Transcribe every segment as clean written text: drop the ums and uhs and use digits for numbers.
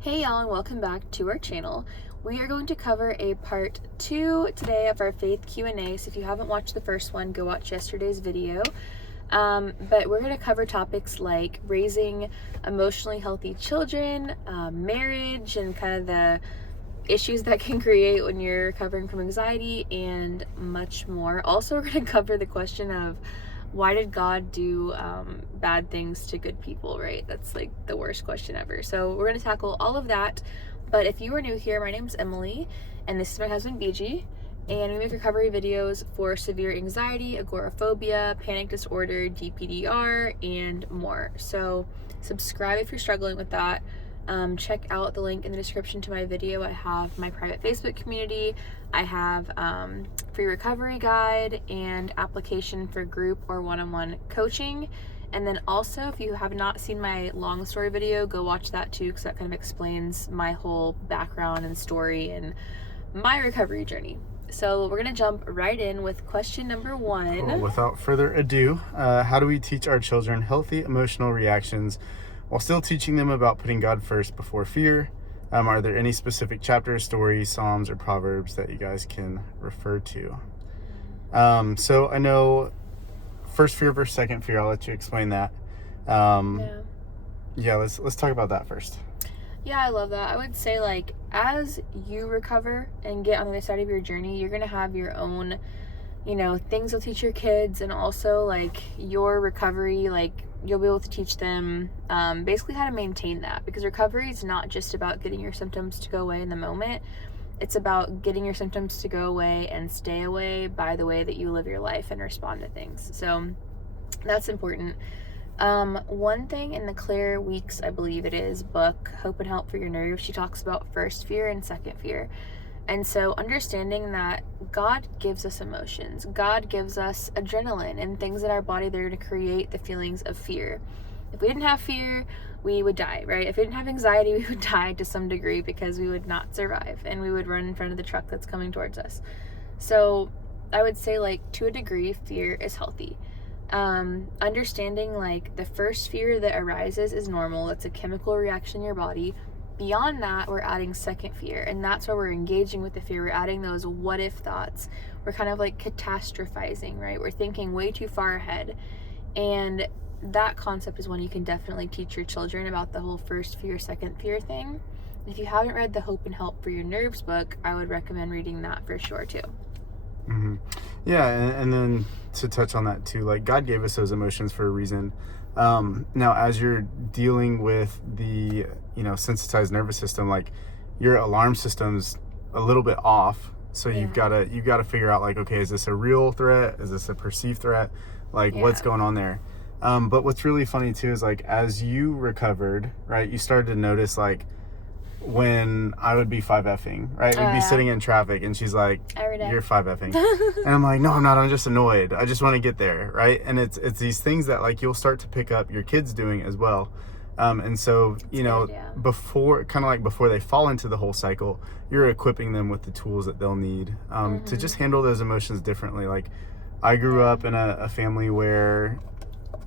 Hey y'all, and welcome back to our channel. We are going to cover a part 2 today of our faith Q&A. So if you haven't watched the first one, go watch yesterday's video. But we're going to cover topics like raising emotionally healthy children, marriage, and kind of the issues that can create when you're recovering from anxiety, and much more. Also, we're going to cover the question of why did God do bad things to good people, right? That's like the worst question ever. So we're going to tackle all of that. But if you are new here, my name's Emily, and this is my husband, BG. And we make recovery videos for severe anxiety, agoraphobia, panic disorder, DPDR, and more. So subscribe if you're struggling with that. Check out the link in the description to my video. I have my private Facebook community. I have free recovery guide and application for group or one-on-one coaching. And then also, if you have not seen my long story video, go watch that too, because that kind of explains my whole background and story and my recovery journey. So we're going to jump right in with question number 1. Cool. Without further ado, how do we teach our children healthy emotional reactions while still teaching them about putting God first before fear? Are there any specific chapters, stories, Psalms, or Proverbs that you guys can refer to? So I know first fear versus second fear. I'll let you explain that. Let's talk about that first. Yeah, I love that. I would say, like, as you recover and get on the other side of your journey, you're going to have your own, things you'll teach your kids, and also, like, your recovery, like, you'll be able to teach them basically how to maintain that, because recovery is not just about getting your symptoms to go away in the moment. It's about getting your symptoms to go away and stay away by the way that you live your life and respond to things. So that's important. One thing in the Claire Weeks, I believe it is, book, Hope and Help for Your Nerves, she talks about first fear and second fear. And so understanding that God gives us emotions, God gives us adrenaline and things in our body that are going to create the feelings of fear. If we didn't have fear, we would die, right? If we didn't have anxiety, we would die to some degree, because we would not survive and we would run in front of the truck that's coming towards us. So I would say, like, to a degree, fear is healthy. Understanding, like, the first fear that arises is normal. It's a chemical reaction in your body. Beyond that, we're adding second fear, and that's where we're engaging with the fear. We're adding those what if thoughts. We're kind of like catastrophizing, right? We're thinking way too far ahead. And that concept is one you can definitely teach your children about, the whole first fear, second fear thing. If you haven't read the Hope and Help for Your Nerves book, I would recommend reading that for sure too. Mm-hmm. Yeah, and then to touch on that too, like, God gave us those emotions for a reason. Now, as you're dealing with the, sensitized nervous system, like, your alarm system's a little bit off. So you've got to figure out, like, okay, is this a real threat? Is this a perceived threat? Like, what's going on there? But what's really funny too is, like, as you recovered, right, you started to notice, like, when I would be 5Fing, right? We'd be sitting in traffic and she's like, you're 5Fing. And I'm like, no, I'm not. I'm just annoyed. I just want to get there, right? And it's these things that, like, you'll start to pick up your kids doing as well. And so, before they fall into the whole cycle, you're equipping them with the tools that they'll need to just handle those emotions differently. Like, I grew up in a family where,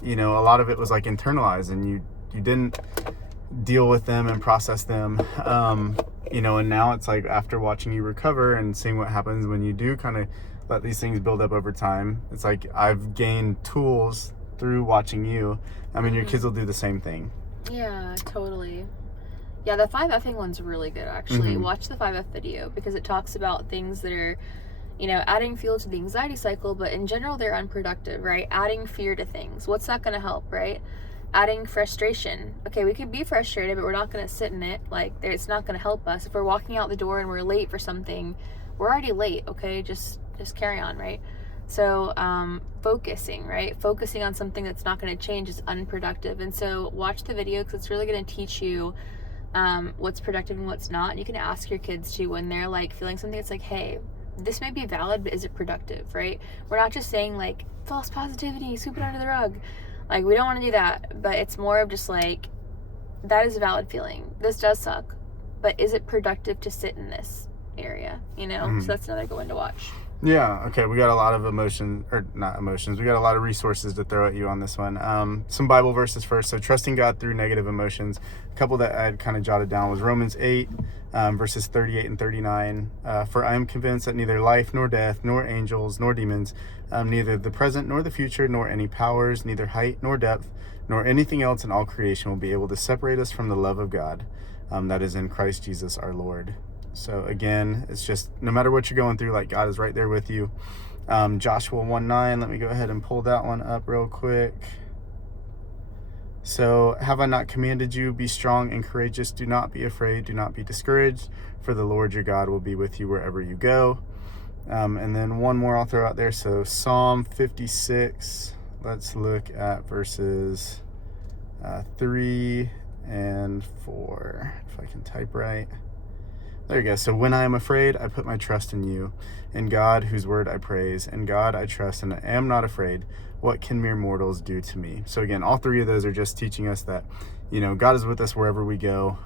a lot of it was, like, internalized, and you didn't deal with them and process them, and now it's like, after watching you recover and seeing what happens when you do kind of let these things build up over time, it's like I've gained tools through watching you. I mean, your kids will do the same thing. Yeah, totally. Yeah, the 5Fing one's really good, actually. Watch the 5F video, because it talks about things that are, adding fuel to the anxiety cycle, but in general, they're unproductive, right? Adding fear to things. What's that going to help, right? Adding frustration. Okay, we could be frustrated, but we're not going to sit in it. Like, it's not going to help us. If we're walking out the door and we're late for something, we're already late, okay? Just carry on, right? So focusing, right? Focusing on something that's not going to change is unproductive. And so watch the video, because it's really going to teach you what's productive and what's not. And you can ask your kids too, when they're, like, feeling something, it's like, hey, this may be valid, but is it productive, right? We're not just saying, like, false positivity, sweep it under the rug. Like, we don't want to do that, but it's more of just, like, that is a valid feeling. This does suck, but is it productive to sit in this area, So that's another good one to watch. Yeah, okay, we got a lot of emotions, or not emotions, we got a lot of resources to throw at you on this one. Some Bible verses first. So trusting God through negative emotions. A couple that I had kind of jotted down was Romans 8, verses 38 and 39. For I am convinced that neither life nor death, nor angels, nor demons, neither the present nor the future, nor any powers, neither height nor depth, nor anything else in all creation will be able to separate us from the love of God, that is in Christ Jesus our Lord. So again, it's just no matter what you're going through, like God is right there with you. Joshua 1:9, let me go ahead and pull that one up real quick. So, have I not commanded you, be strong and courageous, do not be afraid, do not be discouraged, for the Lord your God will be with you wherever you go. And then one more I'll throw out there. So Psalm 56, let's look at verses 3 and 4, if I can type right. There you go. So when I am afraid, I put my trust in you, in God, whose word I praise. In God I trust, and I am not afraid. What can mere mortals do to me? So again, all three of those are just teaching us that, God is with us wherever we go.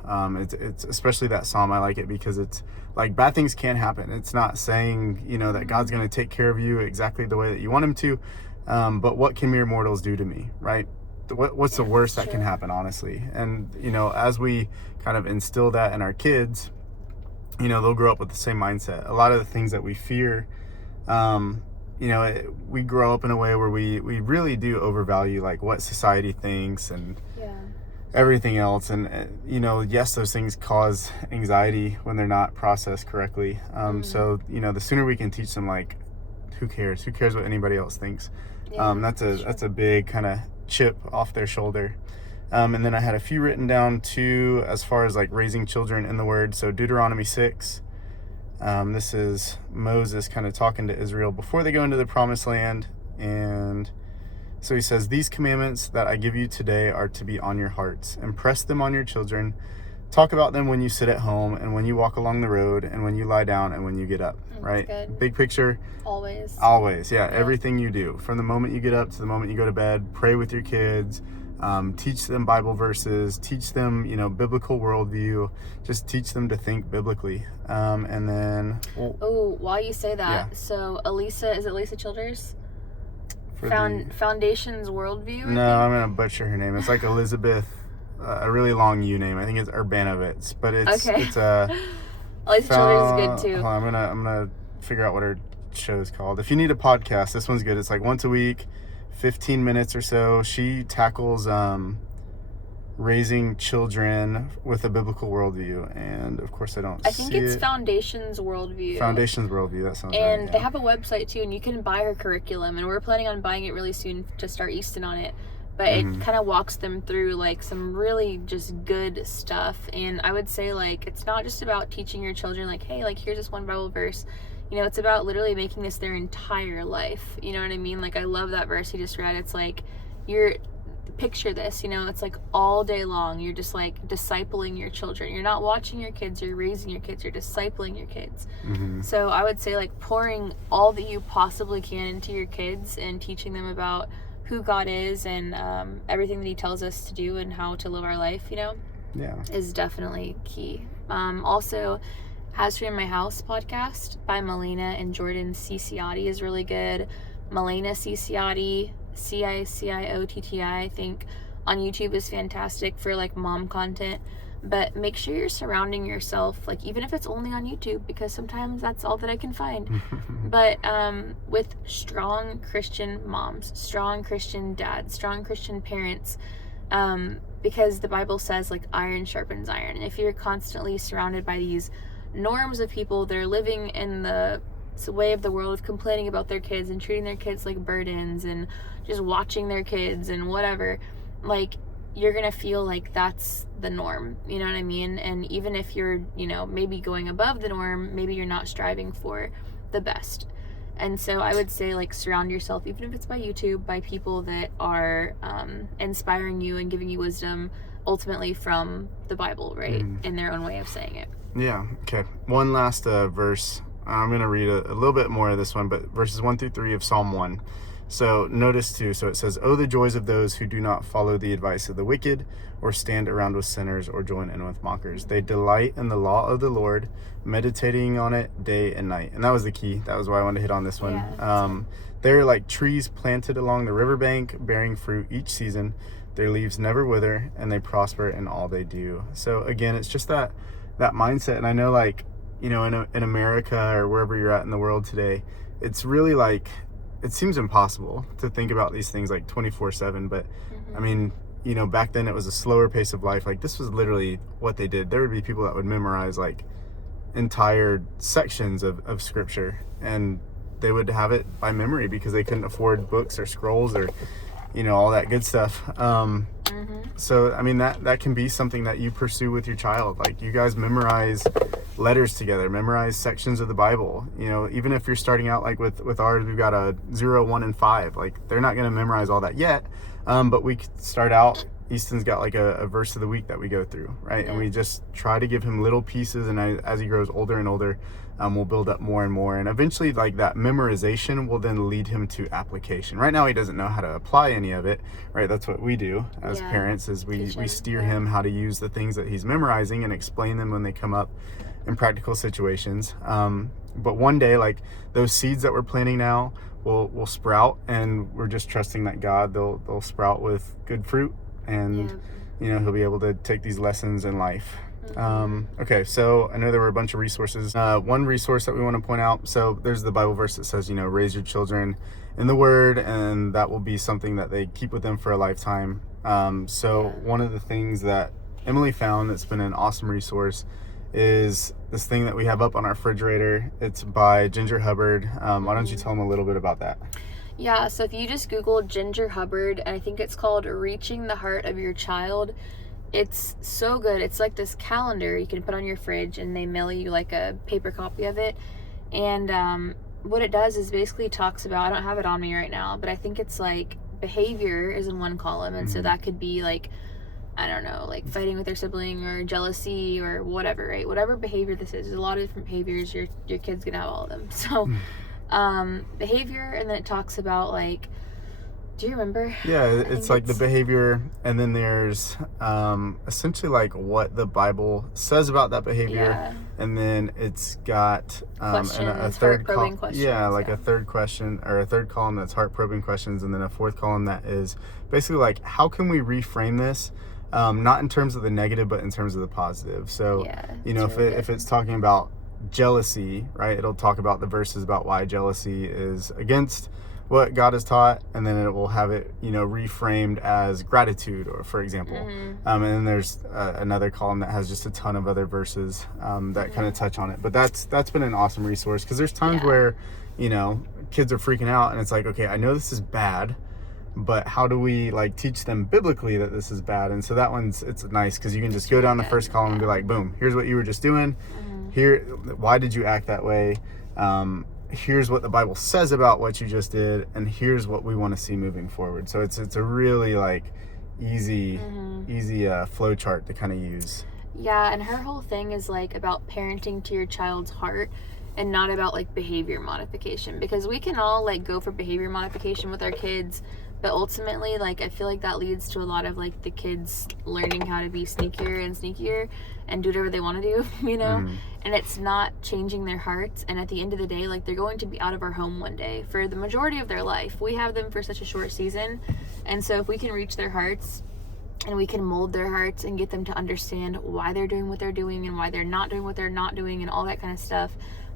It's especially that psalm. I like it because it's like bad things can happen. It's not saying, that God's going to take care of you exactly the way that you want him to. But what can mere mortals do to me, right? What's the worst that can happen, honestly? And, as we kind of instill that in our kids, they'll grow up with the same mindset. A lot of the things that we fear, we grow up in a way where we really do overvalue like what society thinks and everything else. And, yes, those things cause anxiety when they're not processed correctly. So, the sooner we can teach them, like, who cares what anybody else thinks? That's a big kind of chip off their shoulder. And then I had a few written down too, as far as like raising children in the word. So Deuteronomy 6, this is Moses kind of talking to Israel before they go into the promised land. And so he says, these commandments that I give you today are to be on your hearts. Impress them on your children. Talk about them when you sit at home and when you walk along the road and when you lie down and when you get up, right? Good. Big picture. Always. Yeah. Everything you do from the moment you get up to the moment you go to bed, pray with your kids. Teach them Bible verses, teach them, biblical worldview, just teach them to think biblically. And then... while you say that, So is it Lisa Childers? Foundation's Worldview? No, I'm going to butcher her name. It's like Elizabeth, a really long U name. I think it's Urbanovitz, but it's Lisa Childers is good too. Hold on, I'm gonna figure out what her show is called. If you need a podcast, this one's good. It's like once a week, 15 minutes or so. She tackles raising children with a biblical worldview, and of course I think it's Foundation's Worldview. That sounds right. And they have a website too, and you can buy her curriculum, and we're planning on buying it really soon to start Easton on it. But it kind of walks them through like some really just good stuff. And I would say like it's not just about teaching your children like, hey, like here's this one Bible verse. It's about literally making this their entire life. You know what I mean? Like, I love that verse you just read. It's like, picture this, it's like all day long, you're just like discipling your children. You're not watching your kids, you're raising your kids, you're discipling your kids. So I would say like pouring all that you possibly can into your kids and teaching them about who God is and everything that he tells us to do and how to live our life, is definitely key. Also, Has Free in My House podcast by Melina and Jordan Ciciotti is really good. Melina Ciciotti, Ciciotti, I think, on YouTube is fantastic for like mom content. But make sure you're surrounding yourself, like even if it's only on YouTube, because sometimes that's all that I can find. But with strong Christian moms, strong Christian dads, strong Christian parents, because the Bible says like iron sharpens iron. And if you're constantly surrounded by these norms of people that are living in the way of the world of complaining about their kids and treating their kids like burdens and just watching their kids and whatever, like you're gonna feel like that's the norm, you know what I mean? And even if you're, maybe going above the norm, maybe you're not striving for the best. And so I would say like surround yourself, even if it's by YouTube, by people that are inspiring you and giving you wisdom ultimately from the Bible, right? In their own way of saying it. Yeah. Okay. One last verse. I'm going to read a little bit more of this one, but verses 1 through 3 of Psalm 1. So notice too, so it says, "Oh, the joys of those who do not follow the advice of the wicked, or stand around with sinners, or join in with mockers. They delight in the law of the Lord, meditating on it day and night." And that was the key. That was why I wanted to hit on this one. They're like trees planted along the riverbank, bearing fruit each season. Their leaves never wither, and they prosper in all they do. So again, it's just that mindset. And I know, like, you know, in America or wherever you're at in the world today, it's really like, it seems impossible to think about these things like 24/7. But I mean, you know, back then it was a slower pace of life. Like, this was literally what they did. There would be people that would memorize like entire sections of scripture, and they would have it by memory because they couldn't afford books or scrolls or, you know, all that good stuff. So I mean, that can be something that you pursue with your child. Like, you guys memorize letters together, memorize sections of the Bible. You know, even if you're starting out like with ours, we've got a 0, 1, and 5. Like, they're not going to memorize all that yet, but we could start out. Easton's got like a verse of the week that we go through, right? And we just try to give him little pieces, and as he grows older and older, we'll build up more and more, and eventually like that memorization will then lead him to application. Right now he doesn't know how to apply any of it, right? That's what we do as parents, is we steer him how to use the things that he's memorizing and explain them when they come up in practical situations. But one day, like, those seeds that we're planting now will sprout, and we're just trusting that God, they'll sprout with good fruit, and you know, he'll be able to take these lessons in life. Okay, so I know there were a bunch of resources. One resource that we want to point out, so there's the Bible verse that says, you know, raise your children in the word, and that will be something that they keep with them for a lifetime. One of the things that Emily found that's been an awesome resource is this thing that we have up on our refrigerator. It's by Ginger Hubbard. Why don't you tell them a little bit about that? Yeah, so if you just Google Ginger Hubbard, and I think it's called Reaching the Heart of Your Child, it's so good. It's like this calendar you can put on your fridge, and they mail you like a paper copy of it. And what it does is basically talks about, I don't have it on me right now, but I think it's like behavior is in one column, and so that could be like, I don't know, like fighting with their sibling or jealousy or whatever, right? Whatever behavior this is, there's a lot of different behaviors. Your kid's gonna have all of them. So behavior, and then it talks about like, do you remember? Yeah, it's like the behavior, and then there's essentially like what the Bible says about that behavior, and then it's got a third column. Yeah, like a third question, or a third column that's heart-probing questions, and then a fourth column that is basically like, how can we reframe this? Not in terms of the negative, but in terms of the positive. So, you know, if it's talking about jealousy, right, it'll talk about the verses about why jealousy is against what God has taught, and then it will have it, you know, reframed as gratitude, or for example. And then there's another column that has just a ton of other verses that kind of touch on it. But that's been an awesome resource, because there's times where, you know, kids are freaking out, and it's like, okay, I know this is bad, but how do we like teach them biblically that this is bad? And so that it's nice, because you can just go down the first column and be like, boom, here's what you were just doing. Here, why did you act that way? Here's what the Bible says about what you just did, and here's what we want to see moving forward. So it's a really like easy flow chart to kind of use. Yeah, and her whole thing is like about parenting to your child's heart, and not about like behavior modification, because we can all like go for behavior modification with our kids, but ultimately, like, I feel like that leads to a lot of like the kids learning how to be sneakier and do whatever they want to do, you know? And it's not changing their hearts. And at the end of the day, like, they're going to be out of our home one day for the majority of their life. We have them for such a short season, and so if we can reach their hearts, and we can mold their hearts and get them to understand why they're doing what they're doing and why they're not doing what they're not doing and all that kind of stuff,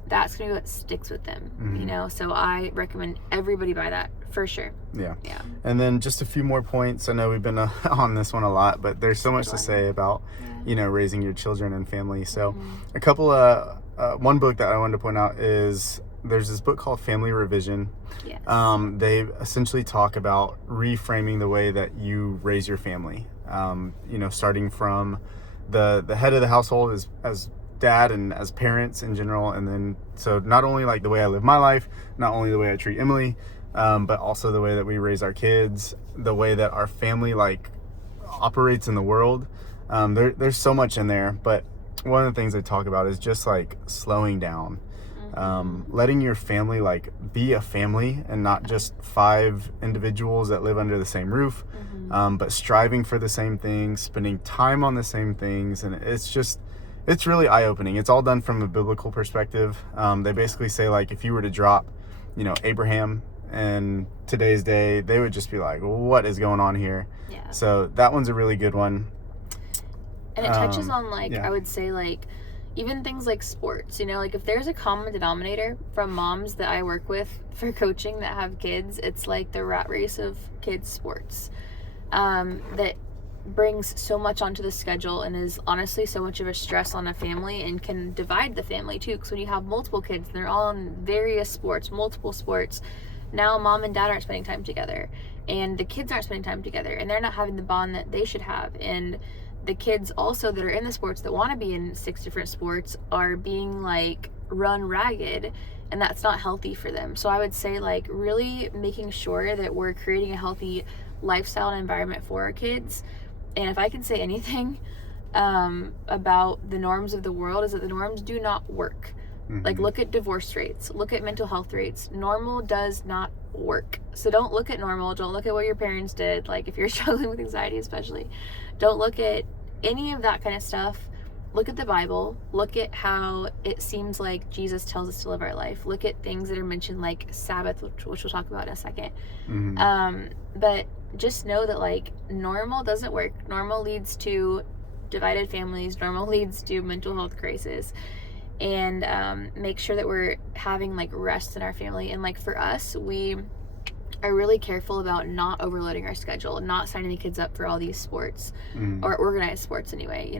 that's gonna be what sticks with them, you know? So I recommend everybody buy that for sure. Yeah. And then just a few more points. I know we've been on this one a lot, but there's so much to say about you know, raising your children and family. So a couple of one book that I wanted to point out is, there's this book called Family Revision. They essentially talk about reframing the way that you raise your family, you know, starting from the head of the household as dad and as parents in general, and then so not only like the way I live my life, not only the way I treat Emily, but also the way that we raise our kids, the way that our family like operates in the world. There's so much in there, but one of the things they talk about is just like slowing down. letting your family like be a family and not just 5 individuals that live under the same roof, but striving for the same things, spending time on the same things. And it's really eye-opening. It's all done from a biblical perspective. They basically say, like, if you were to drop, Abraham in today's day, they would just be like, what is going on here? Yeah. So that one's a really good one. And it touches on, like, I would say, like, even things like sports, like if there's a common denominator from moms that I work with for coaching that have kids, it's like the rat race of kids sports, that brings so much onto the schedule and is honestly so much of a stress on a family and can divide the family too. Because when you have multiple kids and they're all in various sports, multiple sports, now mom and dad aren't spending time together and the kids aren't spending time together and they're not having the bond that they should have. And the kids also that are in the sports that want to be in 6 different sports are being like run ragged, and that's not healthy for them. So I would say, like, really making sure that we're creating a healthy lifestyle and environment for our kids. And if I can say anything about the norms of the world, is that the norms do not work. Like, look at divorce rates, look at mental health rates. Normal does not work. So don't look at normal. Don't look at what your parents did. Like, if you're struggling with anxiety especially, don't look at any of that kind of stuff. Look at the Bible. Look at how it seems like Jesus tells us to live our life. Look at things that are mentioned like Sabbath, which we'll talk about in a second. But just know that, like, normal doesn't work. Normal leads to divided families. Normal leads to mental health crisis. And make sure that we're having, like, rest in our family. And, like, for us, we are really careful about not overloading our schedule, not signing the kids up for all these sports, or organized sports anyway,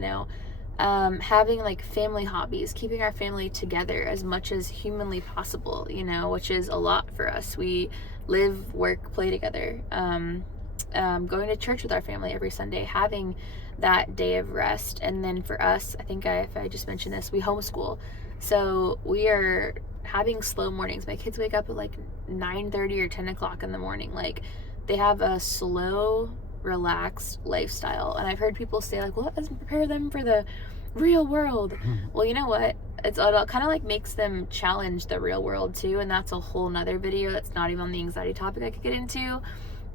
having, like, family hobbies, keeping our family together as much as humanly possible, which is a lot for us. We live, work, play together, going to church with our family every Sunday, having that day of rest. And then for us, I think if I just mentioned this, we homeschool. So we are having slow mornings. My kids wake up at like 9:30 or 10 o'clock in the morning. Like, they have a slow, relaxed lifestyle. And I've heard people say, like, well, that doesn't prepare them for the real world. Well, you know what? It kind of like makes them challenge the real world too. And that's a whole nother video that's not even on the anxiety topic I could get into.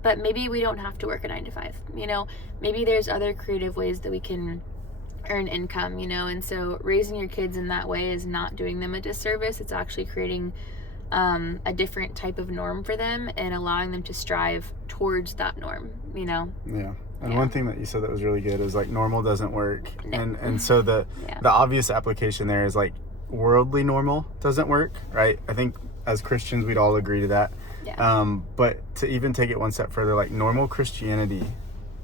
But maybe we don't have to work a 9 to 5, maybe there's other creative ways that we can earn income, and so raising your kids in that way is not doing them a disservice. It's actually creating a different type of norm for them and allowing them to strive towards that norm, And one thing that you said that was really good is, like, normal doesn't work. And so the obvious application there is, like, worldly normal doesn't work, right? I think as Christians we'd all agree to that. But to even take it one step further, like, normal Christianity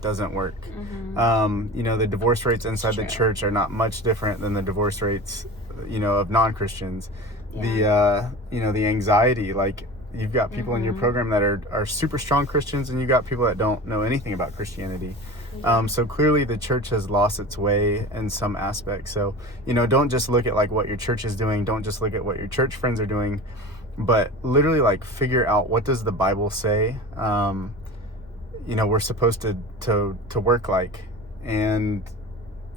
doesn't work. The divorce rates inside the church are not much different than the divorce rates, of non-Christians. The anxiety, like, you've got people in your program that are super strong Christians, and you got people that don't know anything about Christianity. So clearly the church has lost its way in some aspects. So, don't just look at, like, what your church is doing. Don't just look at what your church friends are doing, but literally, like, figure out, what does the Bible say we're supposed to work like, and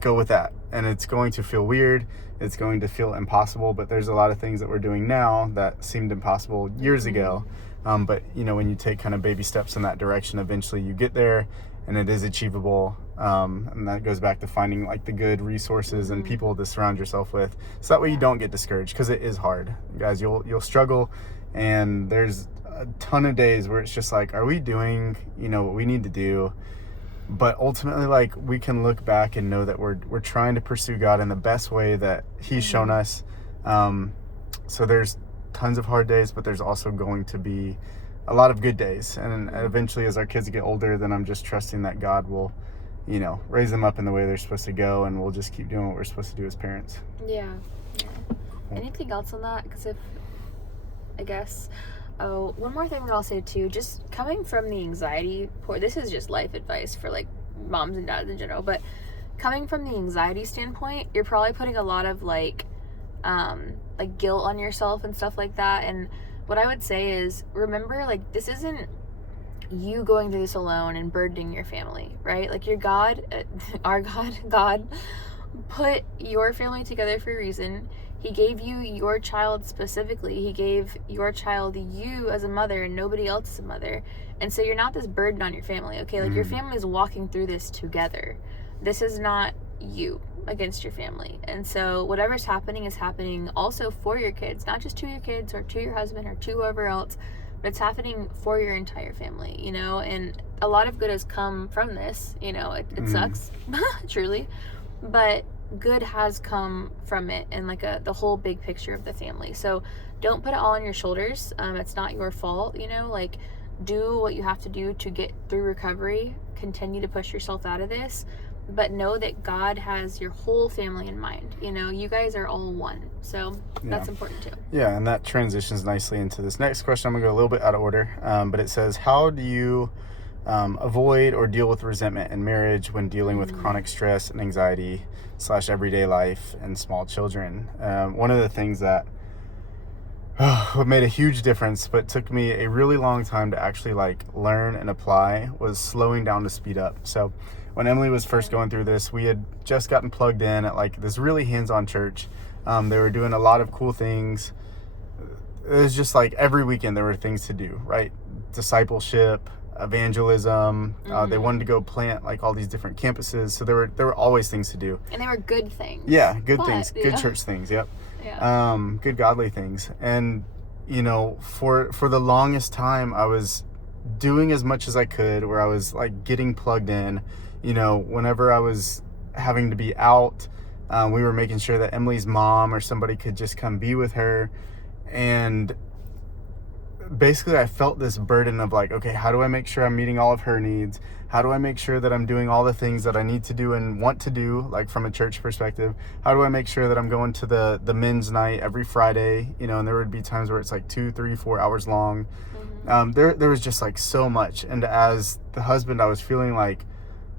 go with that. And it's going to feel weird, it's going to feel impossible, but there's a lot of things that we're doing now that seemed impossible years ago. But when you take kind of baby steps in that direction, eventually you get there and it is achievable. And that goes back to finding, like, the good resources and people to surround yourself with, so that way you don't get discouraged, because it is hard, guys. You'll struggle, and there's a ton of days where it's just like, are we doing what we need to do? But ultimately, like, we can look back and know that we're trying to pursue God in the best way that He's shown us. So there's tons of hard days, but there's also going to be a lot of good days. And eventually, as our kids get older, then I'm just trusting that God will, raise them up in the way they're supposed to go, and we'll just keep doing what we're supposed to do as parents. Yeah. Anything else on that? Because one more thing that I'll say too, just coming from the anxiety part, this is just life advice for, like, moms and dads in general, but coming from the anxiety standpoint, you're probably putting a lot of like guilt on yourself and stuff like that. And what I would say is, remember, like, this isn't you going through this alone and burdening your family, right? Like, your God, our God put your family together for a reason. He gave you your child specifically. He gave your child you as a mother and nobody else as a mother. And so you're not this burden on your family, okay? Like, your family is walking through this together. This is not you against your family. And so whatever's happening is happening also for your kids, not just to your kids or to your husband or to whoever else, but it's happening for your entire family, you know? And a lot of good has come from this, you know? It sucks, truly, but good has come from it, and like the whole big picture of the family. So don't put it all on your shoulders. It's not your fault, you know? Like, do what you have to do to get through recovery, continue to push yourself out of this, but know that God has your whole family in mind. You know, you guys are all one. So that's important too. Yeah, and that transitions nicely into this next question. I'm gonna go a little bit out of order, but it says, how do you avoid or deal with resentment in marriage when dealing with chronic stress and anxiety / everyday life and small children? One of the things that made a huge difference, but took me a really long time to actually like learn and apply, was slowing down to speed up. So when Emily was first going through this, we had just gotten plugged in at like this really hands-on church. They were doing a lot of cool things. It was just like every weekend there were things to do, right? Discipleship, evangelism. They wanted to go plant like all these different campuses. So there were always things to do. And they were good things. Yeah, good things, good church things. Yep. Yeah. Good godly things. And you know, for the longest time I was doing as much as I could, where I was like getting plugged in. You know, whenever I was having to be out, we were making sure that Emily's mom or somebody could just come be with her. And basically I felt this burden of like, okay, how do I make sure I'm meeting all of her needs? How do I make sure that I'm doing all the things that I need to do and want to do, like from a church perspective? How do I make sure that I'm going to the men's night every Friday? You know, and there would be times where it's like 2, 3, 4 hours long. There was just like so much. And as the husband, I was feeling like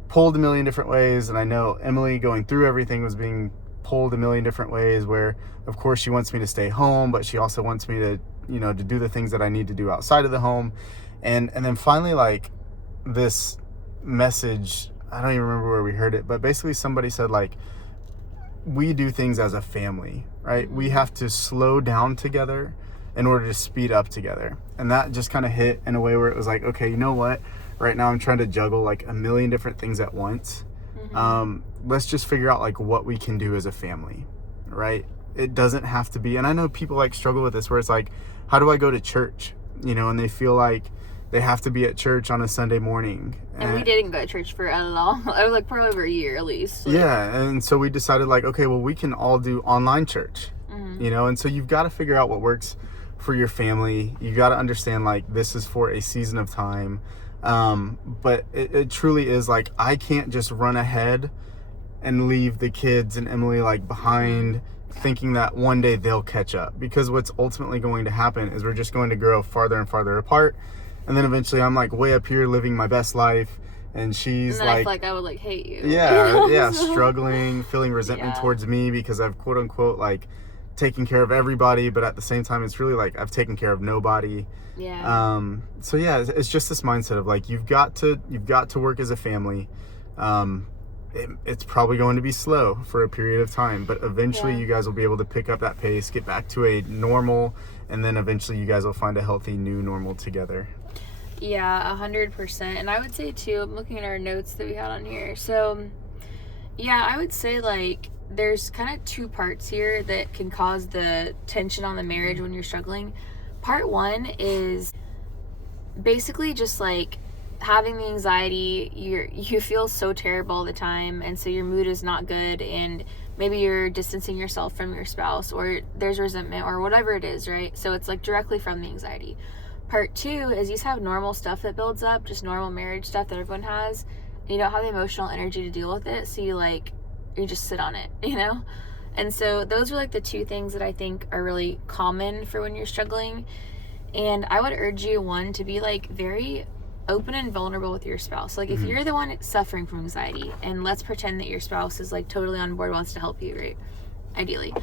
pulled a million different ways. And I know Emily, going through everything, was being pulled a million different ways, where of course she wants me to stay home, but she also wants me to, you know, to do the things that I need to do outside of the home. And then finally, like, this message, I don't even remember where we heard it, but basically somebody said, like, we do things as a family, right? We have to slow down together in order to speed up together. And that just kind of hit in a way where it was like, okay, you know what? Right now I'm trying to juggle like a million different things at once. Let's just figure out like what we can do as a family, right? It doesn't have to be, and I know people like struggle with this, where it's like, how do I go to church? You know, and they feel like they have to be at church on a Sunday morning. And we didn't go to church for a long, I was like for over a year at least. Like, yeah, and so we decided like, okay, well, we can all do online church, you know, and so you've got to figure out what works for your family. You got to understand like this is for a season of time. But it truly is like, I can't just run ahead and leave the kids and Emily like behind, thinking that one day they'll catch up, because what's ultimately going to happen is we're just going to grow farther and farther apart. And then eventually I'm like way up here living my best life, and she's and then like, I feel like I would like hate you. Yeah, struggling, feeling resentment towards me because I've quote unquote like taken care of everybody, but at the same time it's really like I've taken care of nobody. So yeah, it's just this mindset of like, you've got to work as a family. It's probably going to be slow for a period of time, but eventually you guys will be able to pick up that pace, get back to a normal, and then eventually you guys will find a healthy new normal together. Yeah, 100%. And I would say too, I'm looking at our notes that we had on here. So yeah, I would say like there's kind of two parts here that can cause the tension on the marriage when you're struggling. Part one is basically just like having the anxiety. You feel so terrible all the time, and so your mood is not good, and maybe you're distancing yourself from your spouse, or there's resentment or whatever it is, right? So it's like directly from the anxiety. Part two is you just have normal stuff that builds up, just normal marriage stuff that everyone has, and you don't have the emotional energy to deal with it, so you just sit on it, you know? And so those are like the two things that I think are really common for when you're struggling. And I would urge you, one, to be like very open and vulnerable with your spouse. Like if you're the one suffering from anxiety, and let's pretend that your spouse is like totally on board, wants to help you, right? Ideally.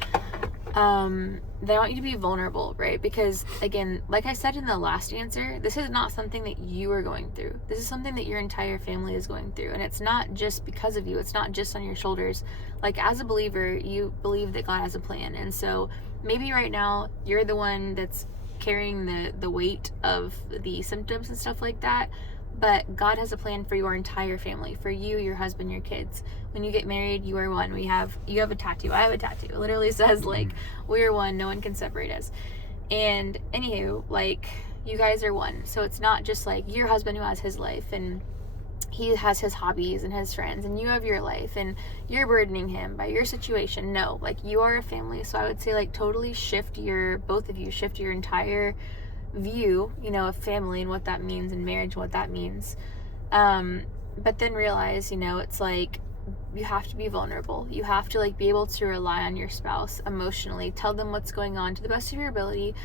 they want you to be vulnerable, right? Because again, like I said in the last answer, this is not something that you are going through. This is something that your entire family is going through. And it's not just because of you. It's not just on your shoulders. Like, as a believer, you believe that God has a plan. And so maybe right now you're the one that's carrying the weight of the symptoms and stuff like that. But God has a plan for your entire family, for you, your husband, your kids. When you get married, you are one. You have a tattoo. I have a tattoo. It literally says, like, we are one. No one can separate us. And anywho, like, you guys are one. So it's not just like your husband who has his life and he has his hobbies and his friends, and you have your life and you're burdening him by your situation. No, like, you are a family. So I would say, like, totally both of you shift your entire view, of family and what that means, and marriage and what that means. But then realize, it's like, you have to be vulnerable. You have to, like, be able to rely on your spouse emotionally. Tell them what's going on to the best of your ability.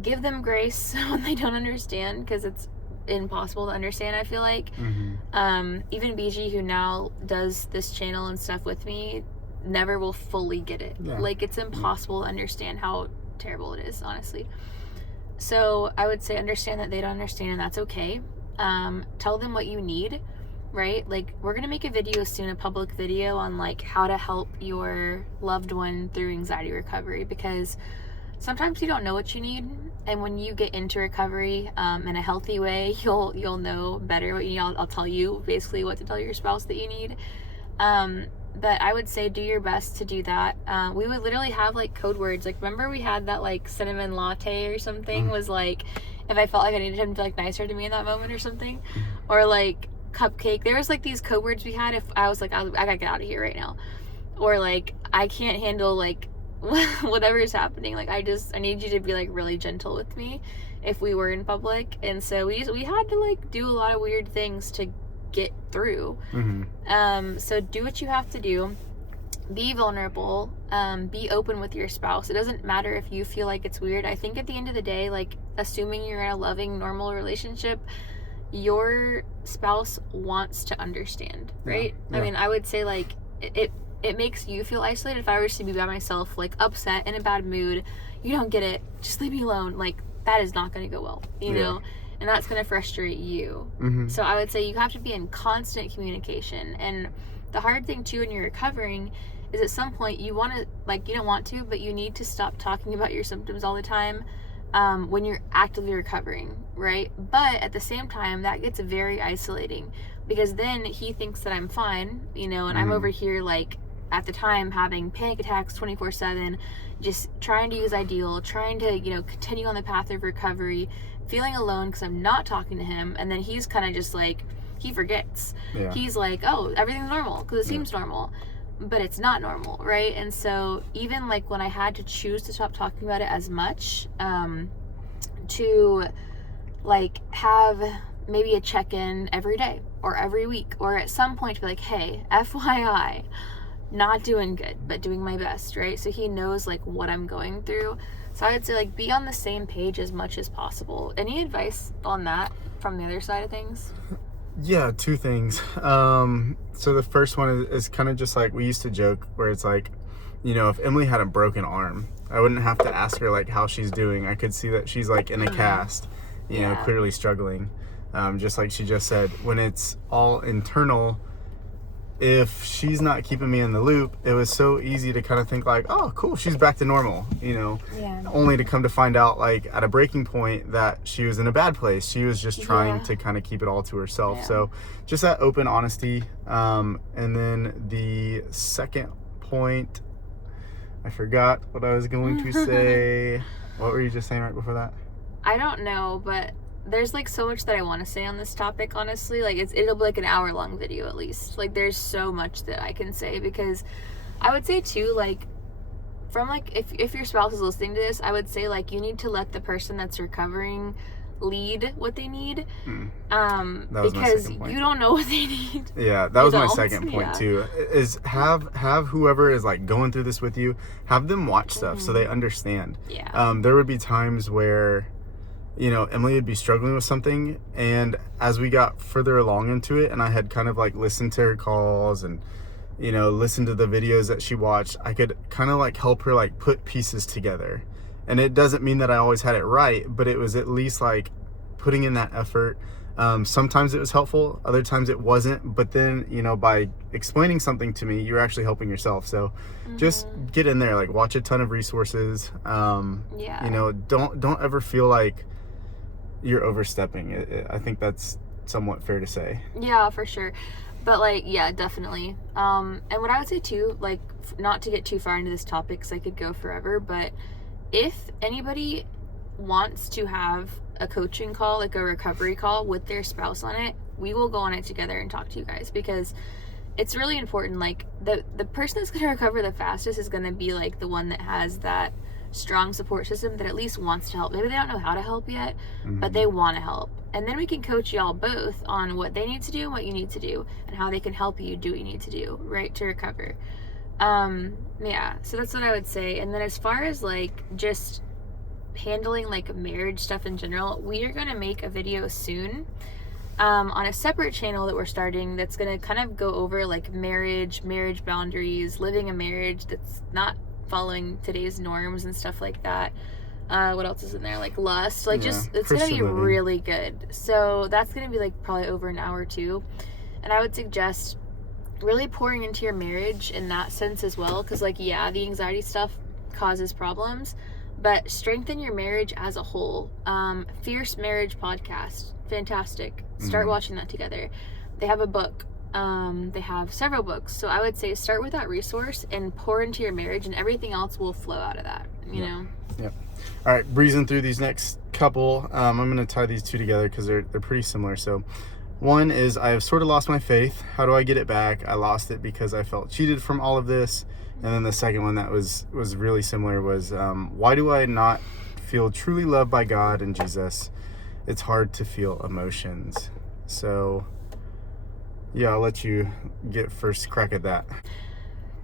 Give them grace when they don't understand, because it's impossible to understand, I feel like. Even BG, who now does this channel and stuff with me, never will fully get it. Like, it's impossible to understand how terrible it is, honestly. So I would say understand that they don't understand, and that's okay. Tell them what you need, right? Like, we're going to make a video soon, a public video on, like, how to help your loved one through anxiety recovery, because sometimes you don't know what you need. And when you get into recovery in a healthy way, you'll know better what you need. I'll tell you basically what to tell your spouse that you need. But I would say do your best to do that. We would literally have, like, code words. Like, remember we had that, like, cinnamon latte or something was, like, if I felt like I needed him to be, like, nicer to me in that moment or something. Or, like, cupcake. There was, like, these code words we had if I was like, I gotta get out of here right now. Or, like, I can't handle, like, whatever is happening. Like, I need you to be, like, really gentle with me if we were in public. And so we had to, like, do a lot of weird things to get through. So do what you have to do. Be vulnerable. Be open with your spouse. It doesn't matter if you feel like it's weird. I think at the end of the day, like, assuming you're in a loving, normal relationship, your spouse wants to understand, right? I mean, I would say, like, it makes you feel isolated. If I were to be by myself, like, upset, in a bad mood, you don't get it, just leave me alone, like, that is not going to go well, you know? And that's going to frustrate you. So I would say you have to be in constant communication. And the hard thing too when you're recovering is at some point you want to, like, you don't want to, but you need to stop talking about your symptoms all the time when you're actively recovering, right? But at the same time, that gets very isolating, because then he thinks that I'm fine, and I'm over here, like, at the time having panic attacks 24/7, just trying to use Ideal, trying to, continue on the path of recovery, feeling alone because I'm not talking to him. And then he's kind of just like, he forgets. He's like, oh, everything's normal because it seems normal, but it's not normal, right? And so even, like, when I had to choose to stop talking about it as much, to, like, have maybe a check-in every day or every week, or at some point to be like, hey, FYI, not doing good, but doing my best, right? So he knows, like, what I'm going through. So I would say, like, be on the same page as much as possible. Any advice on that from the other side of things? Yeah, two things. So the first one is kind of just like, we used to joke where it's like, if Emily had a broken arm, I wouldn't have to ask her, like, how she's doing. I could see that she's, like, in a cast, clearly struggling. Just like she just said, when it's all internal, if she's not keeping me in the loop, it was so easy to kind of think, like, oh, cool, she's back to normal, only to come to find out, like, at a breaking point that she was in a bad place. She was just trying to kind of keep it all to herself. So just that open honesty. And then the second point, I forgot what I was going to say. What were you just saying right before that? I don't know, but there's, like, so much that I want to say on this topic, honestly. Like, it'll be like an hour-long video at least. Like, there's so much that I can say, because I would say too, like, from, like, if your spouse is listening to this, I would say, like, you need to let the person that's recovering lead what they need, because you don't know what they need. That was my second point too, is have whoever is, like, going through this with you, have them watch stuff so they understand. There would be times where Emily would be struggling with something, and as we got further along into it, and I had kind of, like, listened to her calls and listen to the videos that she watched, I could kind of like help her like put pieces together. And it doesn't mean that I always had it right, but it was at least like putting in that effort. Sometimes it was helpful, other times it wasn't. But then, by explaining something to me, you're actually helping yourself. So just get in there, like watch a ton of resources. Don't ever feel like you're overstepping. I think that's somewhat fair to say. Yeah, for sure. But like, yeah, definitely. And what I would say too, like, not to get too far into this topic because I could go forever, but if anybody wants to have a coaching call, like a recovery call with their spouse on it, we will go on it together and talk to you guys, because it's really important. Like the person that's going to recover the fastest is going to be like the one that has that strong support system that at least wants to help. Maybe they don't know how to help yet, but they want to help. And then we can coach y'all both on what they need to do and what you need to do and how they can help you do what you need to do, right, to recover. So that's what I would say. And then as far as like just handling like marriage stuff in general, we are going to make a video soon on a separate channel that we're starting that's going to kind of go over like marriage boundaries, living a marriage that's not following today's norms and stuff like that. What else is in there? Like lust, like just, it's going to be really good. So that's going to be like probably over an hour too. And I would suggest really pouring into your marriage in that sense as well. Cause like, the anxiety stuff causes problems, but strengthen your marriage as a whole. Fierce Marriage Podcast. Fantastic. Start watching that together. They have a book. They have several books. So I would say start with that resource and pour into your marriage, and everything else will flow out of that, you know? Yep. All right, breezing through these next couple. I'm going to tie these two together because they're pretty similar. So one is, I have sort of lost my faith. How do I get it back? I lost it because I felt cheated from all of this. And then the second one that was really similar was, why do I not feel truly loved by God and Jesus? It's hard to feel emotions. So I'll let you get first crack at that.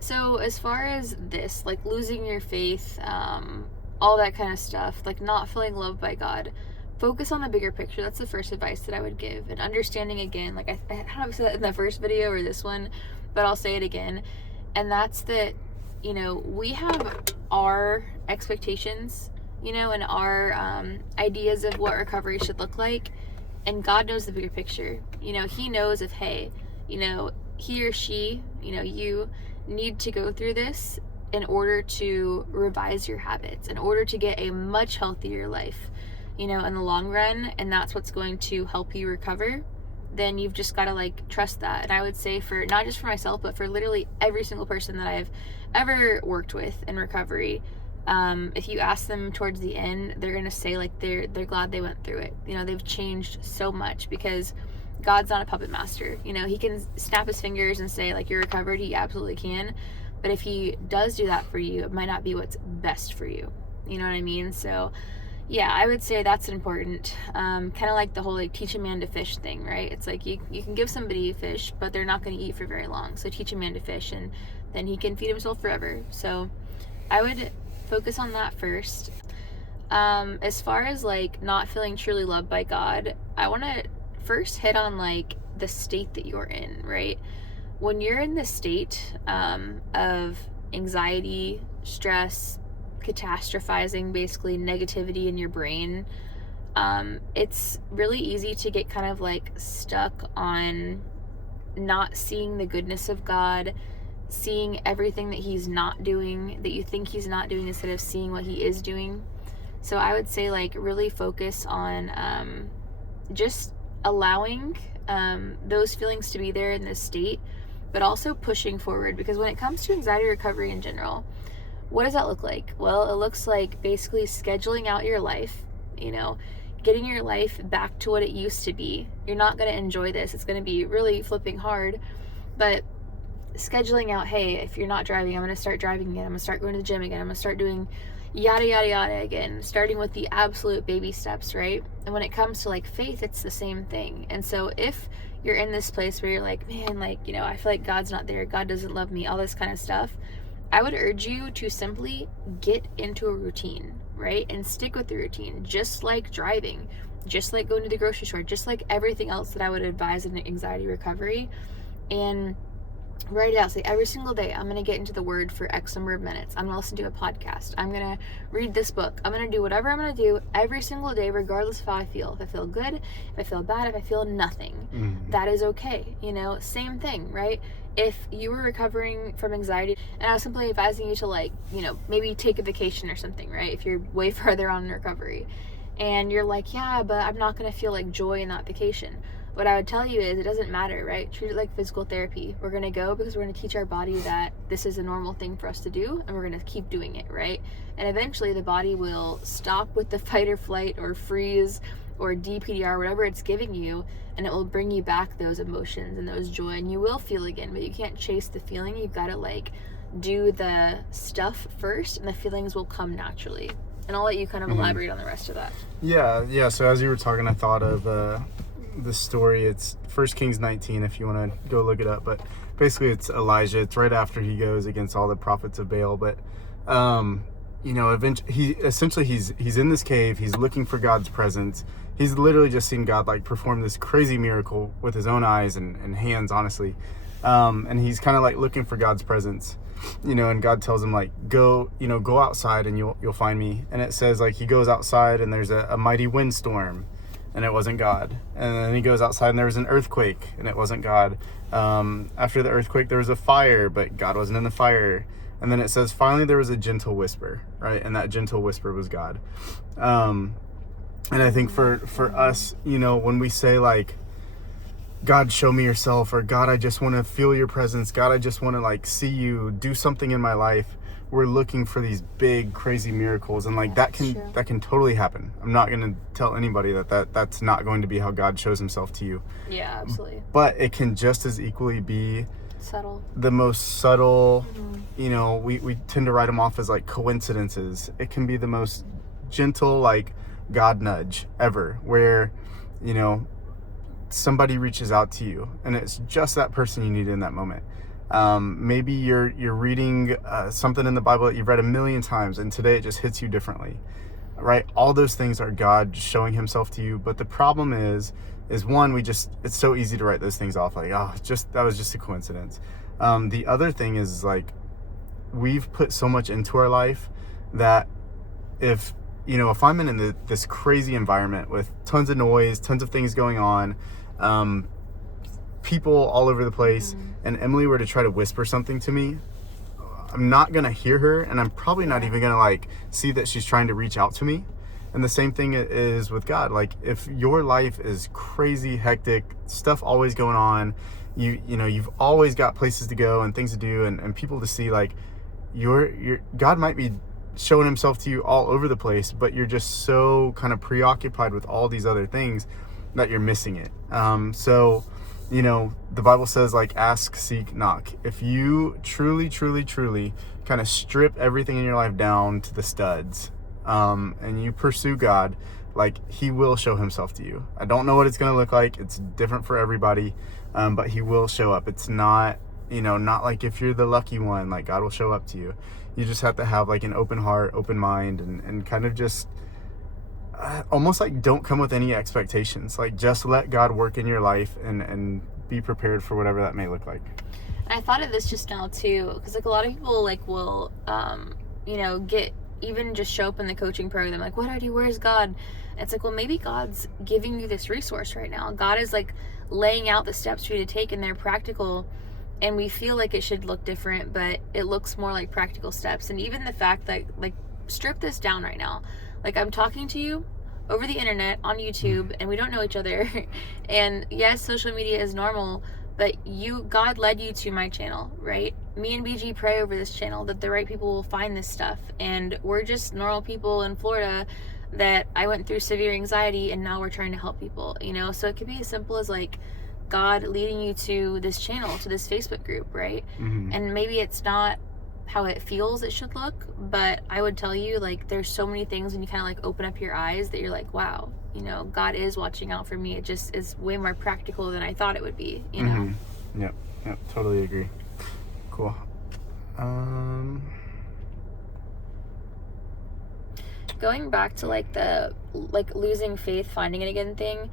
So as far as this, like losing your faith, all that kind of stuff, like not feeling loved by God, focus on the bigger picture. That's the first advice that I would give. And understanding, again, like I don't know if I said that in the first video or this one, but I'll say it again. And that's that, we have our expectations, and our ideas of what recovery should look like. And God knows the bigger picture. He knows if, hey, he or she, you need to go through this in order to revise your habits, in order to get a much healthier life, in the long run. And that's what's going to help you recover. Then you've just got to like trust that. And I would say, for not just for myself, but for literally every single person that I've ever worked with in recovery, if you ask them towards the end, they're going to say like they're glad they went through it. They've changed so much, because God's not a puppet master. He can snap his fingers and say like you're recovered. He absolutely can. But if he does do that for you, it might not be what's best for you. You know what I mean? So I would say that's important. Kind of like the whole like teach a man to fish thing, right? It's like you can give somebody a fish, but they're not going to eat for very long. So teach a man to fish, and then he can feed himself forever. So I would focus on that first. As far as like not feeling truly loved by God, I want to first hit on like the state that you're in, right? When you're in this state of anxiety, stress, catastrophizing, basically negativity in your brain, it's really easy to get kind of like stuck on not seeing the goodness of God, seeing everything that he's not doing, that you think he's not doing, instead of seeing what he is doing. So I would say like really focus on just allowing those feelings to be there in this state, but also pushing forward. Because when it comes to anxiety recovery in general, what does that look like? Well, it looks like basically scheduling out your life, getting your life back to what it used to be. You're not going to enjoy this. It's going to be really flipping hard, but scheduling out, hey, if you're not driving, I'm going to start driving again. I'm going to start going to the gym again. I'm going to start doing yada, yada, yada again, starting with the absolute baby steps, right? And when it comes to like faith, it's the same thing. And so if you're in this place where you're like, man, like, I feel like God's not there, God doesn't love me, all this kind of stuff, I would urge you to simply get into a routine, right? And stick with the routine, just like driving, just like going to the grocery store, just like everything else that I would advise in anxiety recovery. And write it out. Say every single day, I'm going to get into the word for X number of minutes. I'm going to listen to a podcast. I'm going to read this book. I'm going to do whatever I'm going to do every single day, regardless of how I feel. If I feel good, if I feel bad, if I feel nothing, that is okay. You know, same thing, right? If you were recovering from anxiety, and I was simply advising you to, like, you know, maybe take a vacation or something, right? If you're way further on in recovery and you're like, yeah, but I'm not going to feel like joy in that vacation. What I would tell you is it doesn't matter, right? Treat it like physical therapy. We're going to go because we're going to teach our body that this is a normal thing for us to do, and we're going to keep doing it, right? And eventually the body will stop with the fight or flight or freeze or DPDR, whatever it's giving you, and it will bring you back those emotions and those joy, and you will feel again, but you can't chase the feeling. You've got to, like, do the stuff first, and the feelings will come naturally. And I'll let you kind of elaborate on the rest of that. Yeah. So as you were talking, I thought of the story. It's 1 Kings 19 if you want to go look it up. But basically, it's Elijah. It's right after he goes against all the prophets of Baal. But you know, eventually, he's in this cave. He's looking for God's presence. He's literally just seen God, like, perform this crazy miracle with his own eyes and hands, honestly. And he's kind of like looking for God's presence. You know, and God tells him, like, go outside and you'll find me. And it says, like, he goes outside and there's a mighty windstorm, and it wasn't God. And then he goes outside and there was an earthquake, and it wasn't God. After the earthquake, there was a fire, but God wasn't in the fire. And then it says, finally there was a gentle whisper, right? And that gentle whisper was God. And I think for us, you know, when we say, like, God, show me yourself, or God, I just want to feel your presence, God, I just want to, like, see you do something in my life, we're looking for these big crazy miracles, and, like, that can totally happen. I'm not going to tell anybody that's not going to be how God shows himself to you. Yeah, absolutely. But it can just as equally be Subtle. The most subtle. You know, we tend to write them off as, like, coincidences. It can be the most gentle, like, God nudge ever, where, you know, somebody reaches out to you and it's just that person you need in that moment. Maybe you're reading something in the Bible that you've read a million times, and today it just hits you differently, right? All those things are God showing himself to you. But the problem is one, it's so easy to write those things off, like, oh, that was just a coincidence. The other thing is, like, we've put so much into our life that if I'm in this crazy environment with tons of noise, tons of things going on, people all over the place, and Emily were to try to whisper something to me, I'm not going to hear her, and I'm probably not even going to, like, see that she's trying to reach out to me. And the same thing is with God. Like, if your life is crazy, hectic, stuff always going on, you've always got places to go and things to do and people to see, like, your God might be showing himself to you all over the place, but you're just so kind of preoccupied with all these other things that you're missing it. So, you know, the Bible says, like, ask, seek, knock. If you truly kind of strip everything in your life down to the studs, and you pursue God, like, he will show himself to you. I don't know what it's going to look like. It's different for everybody, but he will show up. It's not like if you're the lucky one, like, God will show up to you. You just have to have, like, an open heart, open mind, and kind of just almost, like, don't come with any expectations. Like, just let God work in your life and be prepared for whatever that may look like. And I thought of this just now too, because, like, a lot of people, like, will get even just show up in the coaching program, like, what do I do? Where's God? And it's like, well, maybe God's giving you this resource right now. God is, like, laying out the steps for you to take, and they're practical. And we feel like it should look different, but it looks more like practical steps. And even the fact that, like, strip this down right now. Like, I'm talking to you over the internet on YouTube, and we don't know each other. And yes, social media is normal, but God led you to my channel, right? Me and BG pray over this channel that the right people will find this stuff. And we're just normal people in Florida that I went through severe anxiety, and now we're trying to help people, you know? So it could be as simple as, like, God leading you to this channel, to this Facebook group, right? And maybe it's not how it feels it should look, but I would tell you, like, there's so many things when you kind of, like, open up your eyes that you're like, wow, you know, God is watching out for me. It just is way more practical than I thought it would be, you know? Yep, totally agree. Cool. Going back to, like, the, like, losing faith, finding it again thing,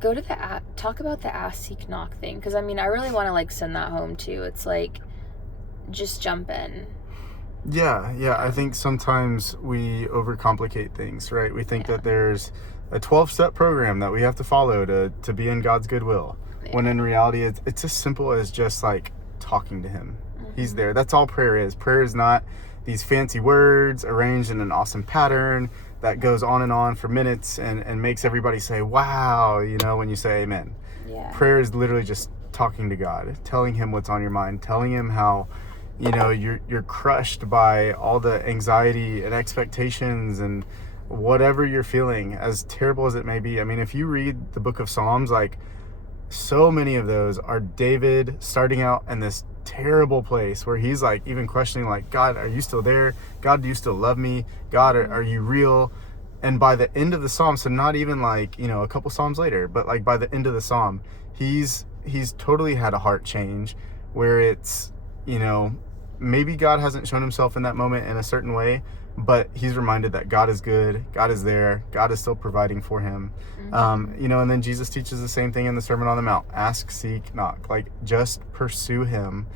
go to the talk about the ask, seek, knock thing, because I mean, I really want to like send that home too. It's like, just jump in. Yeah. I think sometimes we overcomplicate things, right? We think Yeah. that there's a 12-step program that we have to follow to be in God's goodwill. Yeah. When in reality, it's as simple as just like talking to him. He's there. That's all prayer is. Prayer is not these fancy words arranged in an awesome pattern that goes on and on for minutes and makes everybody say, wow, when you say amen. Yeah. Prayer is literally just talking to God, telling him what's on your mind, telling him how you're crushed by all the anxiety and expectations and whatever you're feeling, as terrible as it may be. I mean, if you read the book of Psalms, like, so many of those are David starting out in this terrible place where he's like even questioning, like, God, are you still there? God, do you still love me? God, are you real? And by the end of the psalm, so not even like a couple psalms later, but like by the end of the psalm, he's totally had a heart change where it's maybe God hasn't shown himself in that moment in a certain way, but he's reminded that God is good, God is there, God is still providing for him. And then Jesus teaches the same thing in the Sermon on the Mount: ask, seek, knock. Like, just pursue him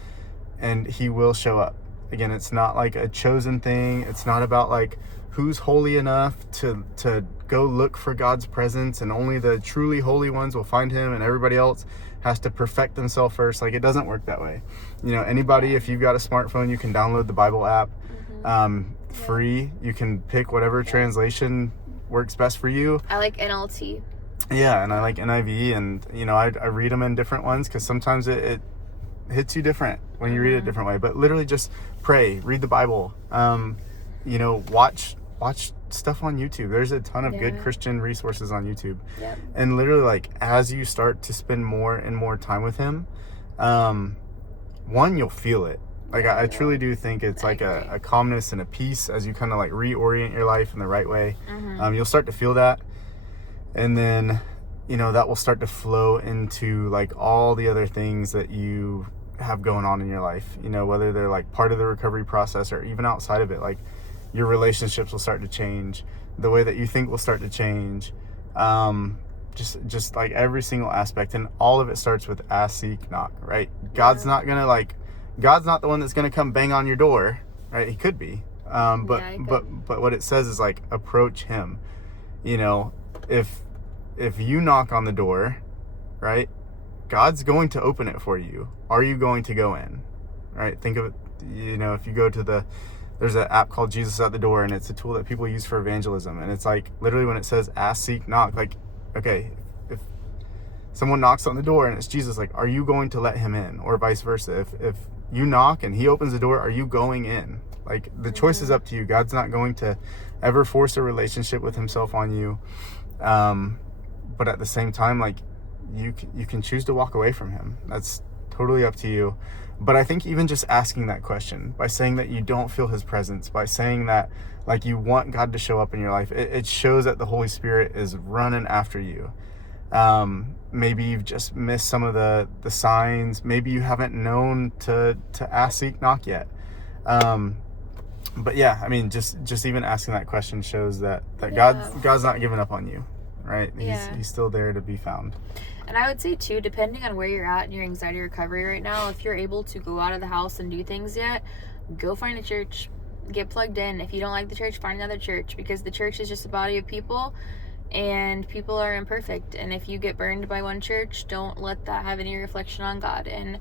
and he will show up. Again, it's not like a chosen thing. It's not about like who's holy enough to go look for God's presence and only the truly holy ones will find him and everybody else has to perfect themselves first. Like, it doesn't work that way. Anybody, if you've got a smartphone, you can download the Bible app free. You can pick whatever translation works best for you. I like NLT. Yeah, and I like NIV, and I read them in different ones because sometimes it hits you different when you read it a different way. But literally just pray, read the Bible, watch stuff on YouTube. There's a ton of good Christian resources on YouTube. Yep. And literally, like, as you start to spend more and more time with him, one, you'll feel it. Like, I truly do think it's like a calmness and a peace as you kind of like reorient your life in the right way. You'll start to feel that. And then, that will start to flow into like all the other things that you have going on in your life, whether they're like part of the recovery process or even outside of it. Like, your relationships will start to change. The way that you think will start to change. Just like every single aspect. And all of it starts with ask, seek, knock, right? God's not the one that's going to come bang on your door, right? He could be. But what it says is like, approach him. If you knock on the door, right, God's going to open it for you. Are you going to go in? Right? Think of it, if you go to there's an app called Jesus at the Door, and it's a tool that people use for evangelism. And it's like, literally when it says ask, seek, knock, like, okay, if someone knocks on the door and it's Jesus, like, are you going to let him in? Or vice versa. If you knock and he opens the door, are you going in? Like, the choice is up to you. God's not going to ever force a relationship with himself on you. But at the same time, like, you can choose to walk away from him. That's totally up to you. But I think even just asking that question, by saying that you don't feel his presence, by saying that like you want God to show up in your life, it shows that the Holy Spirit is running after you. Maybe you've just missed some of the signs. Maybe you haven't known to ask, seek, knock yet. But yeah, I mean, just even asking that question shows that God's not giving up on you, right? He's still there to be found. And I would say too, depending on where you're at in your anxiety recovery right now, if you're able to go out of the house and do things yet, go find a church, get plugged in. If you don't like the church, find another church, because the church is just a body of people and people are imperfect. And if you get burned by one church, don't let that have any reflection on God. And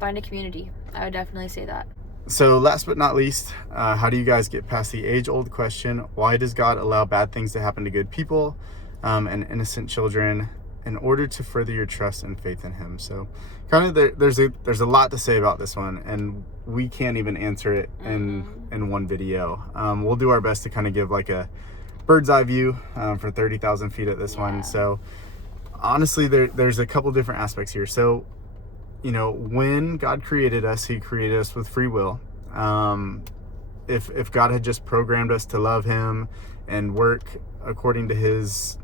find a community. I would definitely say that. So last but not least, how do you guys get past the age-old question, why does God allow bad things to happen to good people and innocent children in order to further your trust and faith in him? So kind of there's a lot to say about this one, and we can't even answer it in one video. We'll do our best to kind of give like a bird's eye view for 30,000 feet at this one. So honestly, there's a couple different aspects here. So, when God created us, he created us with free will. If God had just programmed us to love him and work according to his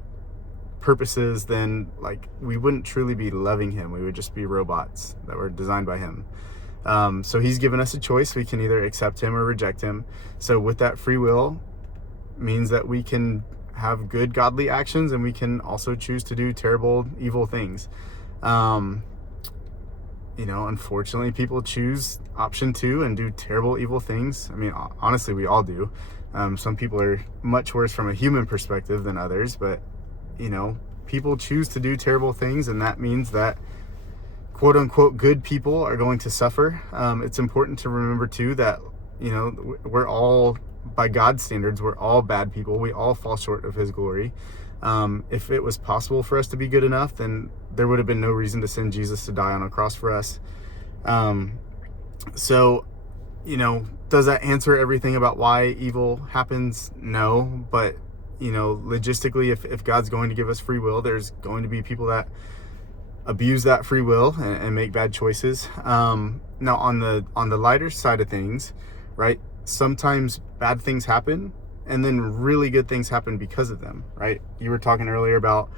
purposes, then like we wouldn't truly be loving him. We would just be robots that were designed by him. So he's given us a choice. We can either accept him or reject him. So with that free will means that we can have good godly actions, and we can also choose to do terrible, evil things. Unfortunately, people choose option 2 and do terrible, evil things. I mean, honestly, we all do. Some people are much worse from a human perspective than others, but people choose to do terrible things, and that means that quote unquote good people are going to suffer. It's important to remember too that we're all, by God's standards, we're all bad people. We all fall short of his glory. If it was possible for us to be good enough, then there would have been no reason to send Jesus to die on a cross for us. So does that answer everything about why evil happens? No, but logistically, if God's going to give us free will, there's going to be people that abuse that free will and make bad choices. Now on the lighter side of things, right? Sometimes bad things happen, and then really good things happen because of them, right? You were talking earlier about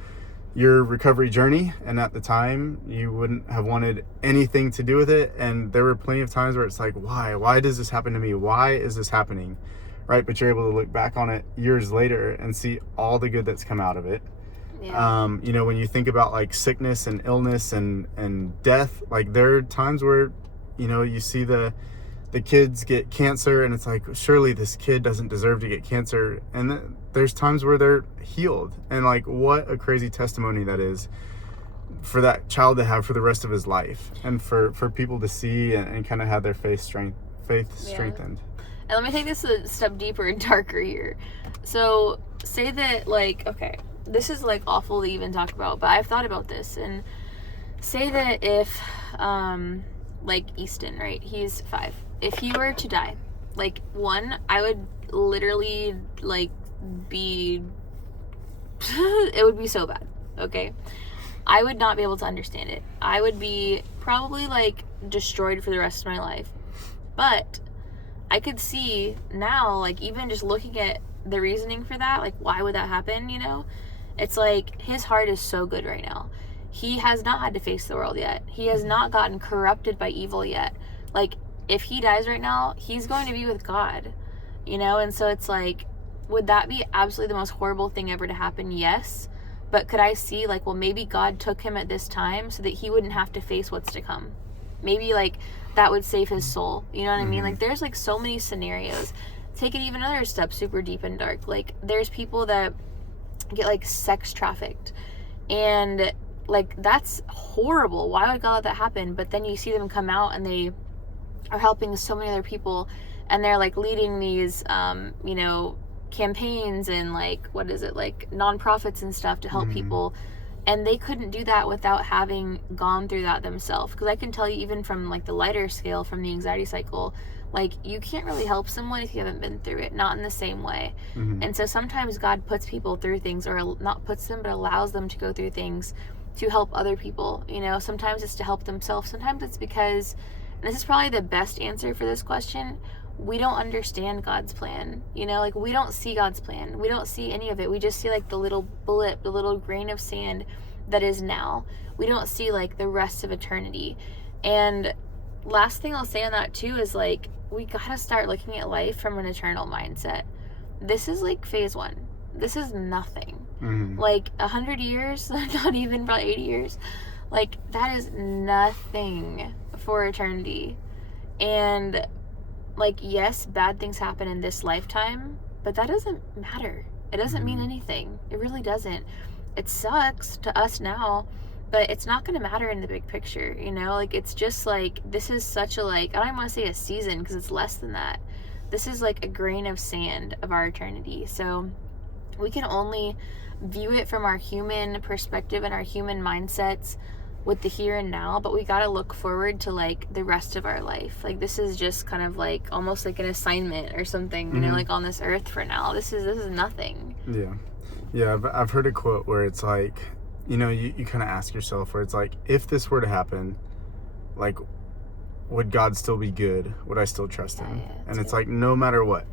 your recovery journey, and at the time you wouldn't have wanted anything to do with it, and there were plenty of times where it's like, why does this happen to me? Why is this happening? Right? But you're able to look back on it years later and see all the good that's come out of it. Yeah. When you think about like sickness and illness and death, like there are times where you see the kids get cancer, and it's like, surely this kid doesn't deserve to get cancer, and there's times where they're healed, and like, what a crazy testimony that is for that child to have for the rest of his life, and for people to see and kind of have their faith strengthened. And let me take this a step deeper and darker here. So say that, like, okay, this is like awful to even talk about, but I've thought about this, and say that if like Easton, right, he's 5, if he were to die, like, one, I would literally like be it would be so bad, okay? I would not be able to understand it. I would be probably like destroyed for the rest of my life. But I could see now, like, even just looking at the reasoning for that, like, why would that happen, It's like his heart is so good right now. He has not had to face the world yet. He has not gotten corrupted by evil yet. Like, if he dies right now, he's going to be with God, And so it's like, would that be absolutely the most horrible thing ever to happen? Yes. But could I see, like, well, maybe God took him at this time so that he wouldn't have to face what's to come? Maybe, like, that would save his soul. You know what I mean? Like, there's, like, so many scenarios. Take it even another step super deep and dark. Like, there's people that get, like, sex trafficked. And, like, that's horrible. Why would God let that happen? But then you see them come out and they are helping so many other people. And they're, like, leading these, campaigns and, like, like nonprofits and stuff to help people. And they couldn't do that without having gone through that themselves. Because I can tell you, even from, like, the lighter scale, from the anxiety cycle, like, you can't really help someone if you haven't been through it, not in the same way. And so sometimes God puts people through things, or not puts them, but allows them to go through things to help other people. Sometimes it's to help themselves. Sometimes it's because, and this is probably the best answer for this question, we don't understand God's plan. Like, we don't see God's plan. We don't see any of it. We just see, like, the little blip, the little grain of sand that is now. We don't see, like, the rest of eternity. And last thing I'll say on that too is, like, we gotta start looking at life from an eternal mindset. This is like phase 1. This is nothing. Like 100 years, not even, probably 80 years, like, that is nothing for eternity. And, like, yes, bad things happen in this lifetime, but that doesn't matter. It doesn't mean anything. It really doesn't. It sucks to us now, but it's not going to matter in the big picture, Like, it's just, like, this is such a, like, I don't even want to say a season, because it's less than that. This is, like, a grain of sand of our eternity. So we can only view it from our human perspective and our human mindsets with the here and now, but we got to look forward to, like, the rest of our life. Like, this is just kind of like almost like an assignment or something, like, on this earth for now. This is nothing. Yeah, I've heard a quote where it's like, you kind of ask yourself, where it's like, if this were to happen, like, would God still be good? Would I still trust him? And it's like, no matter what,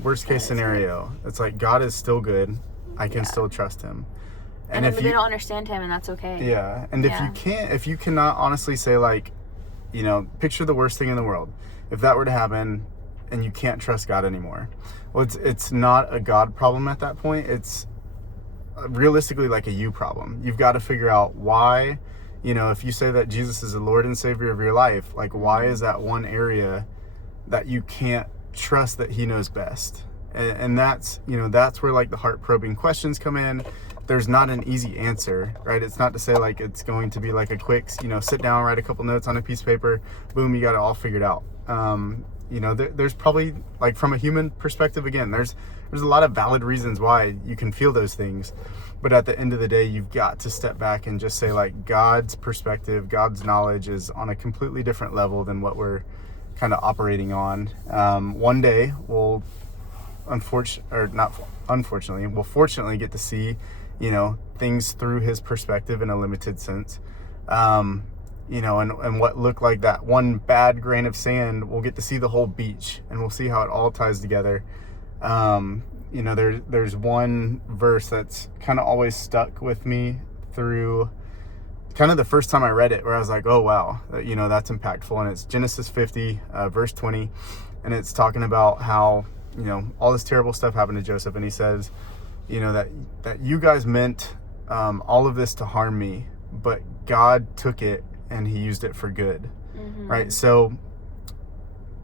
worst case scenario, it's like, God is still good. I can still trust him. And if they don't understand him, and that's okay. Yeah. And if you cannot honestly say, like, picture the worst thing in the world. If that were to happen and you can't trust God anymore. Well, it's not a God problem at that point. It's realistically like a you problem. You've got to figure out why, if you say that Jesus is the Lord and Savior of your life, like why is that one area that you can't trust that he knows best? And that's where like the heart probing questions come in. There's not an easy answer, right? It's not to say like it's going to be like a quick, sit down, write a couple notes on a piece of paper, boom, you got it all figured out. There's probably, like, from a human perspective, again, there's a lot of valid reasons why you can feel those things, but at the end of the day, you've got to step back and just say, like, God's perspective, God's knowledge is on a completely different level than what we're kind of operating on. One day we'll fortunately get to see, things through his perspective in a limited sense. And what looked like that one bad grain of sand, we'll get to see the whole beach, and we'll see how it all ties together. There's one verse that's kind of always stuck with me through kind of the first time I read it, where I was like, oh, wow, that's impactful. And it's Genesis 50, verse 20. And it's talking about how, all this terrible stuff happened to Joseph. And he says, that you guys meant all of this to harm me, but God took it and he used it for good. Mm-hmm. Right? So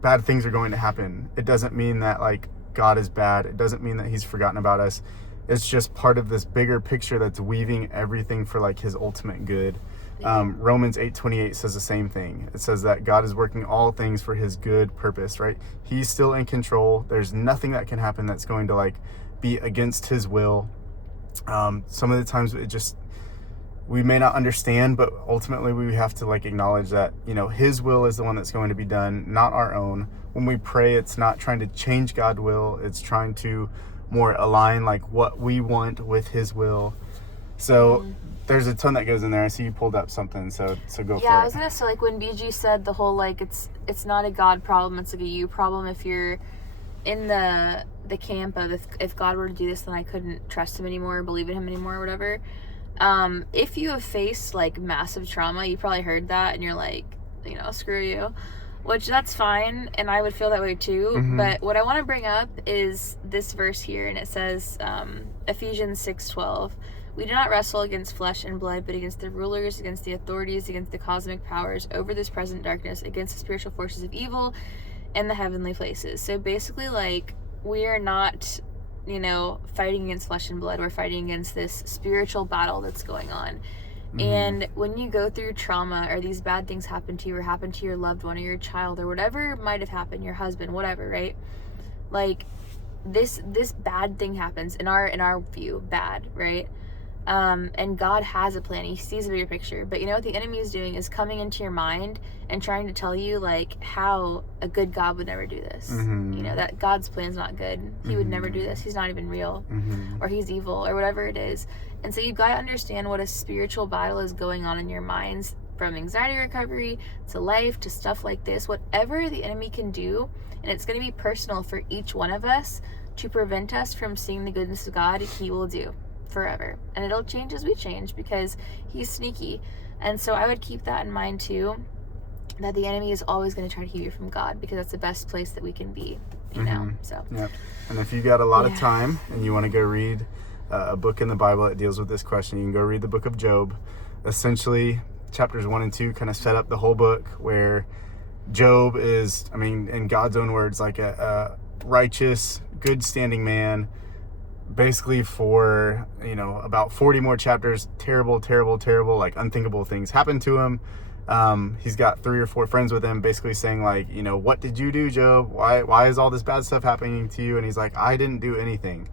bad things are going to happen. It doesn't mean that like God is bad. It doesn't mean that he's forgotten about us. It's just part of this bigger picture that's weaving everything for like his ultimate good. Yeah. Romans 8:28 says the same thing. It says that God is working all things for his good purpose, right? He's still in control. There's nothing that can happen that's going to like be against his will. Some of the times we may not understand, but ultimately we have to like acknowledge that, his will is the one that's going to be done, not our own. When we pray, it's not trying to change God's will. It's trying to more align like what we want with his will. So there's a ton that goes in there. I see you pulled up something, so go for it. Yeah, I was gonna say, like, when BG said the whole like it's not a God problem, it's like a you problem. If you're in the camp of if God were to do this, then I couldn't trust him anymore, believe in him anymore, or whatever. If you have faced like massive trauma, you probably heard that and you're like, screw you, which that's fine. And I would feel that way too. Mm-hmm. But what I want to bring up is this verse here. And it says, Ephesians 6:12, we do not wrestle against flesh and blood, but against the rulers, against the authorities, against the cosmic powers over this present darkness, against the spiritual forces of evil in the heavenly places. So basically, like, we are not fighting against flesh and blood. We're fighting against this spiritual battle that's going on. Mm-hmm. And when you go through trauma or these bad things happen to you or happen to your loved one or your child or whatever might have happened, your husband, whatever, right? Like this bad thing happens in our view, bad, right? And God has a plan. He sees a bigger picture. But what the enemy is doing is coming into your mind and trying to tell you like how a good God would never do this. Mm-hmm. That God's plan's not good. He would never do this. He's not even real. Mm-hmm. Or he's evil or whatever it is. And so you've got to understand what a spiritual battle is going on in your minds, from anxiety recovery to life to stuff like this. Whatever the enemy can do, and it's going to be personal for each one of us to prevent us from seeing the goodness of God, he will do forever. And it'll change as we change because he's sneaky. And so I would keep that in mind too, that the enemy is always going to try to keep you from God, because that's the best place that we can be, so. Yep. And if you got a lot of time and you want to go read a book in the Bible that deals with this question, you can go read the book of Job. Essentially, chapters 1 and 2 kind of set up the whole book, where Job is, in God's own words, like a righteous, good standing man. Basically for, about 40 more chapters, terrible, like unthinkable things happen to him. He's got 3 or 4 friends with him basically saying like, what did you do, Job? Why is all this bad stuff happening to you? And he's like, I didn't do anything.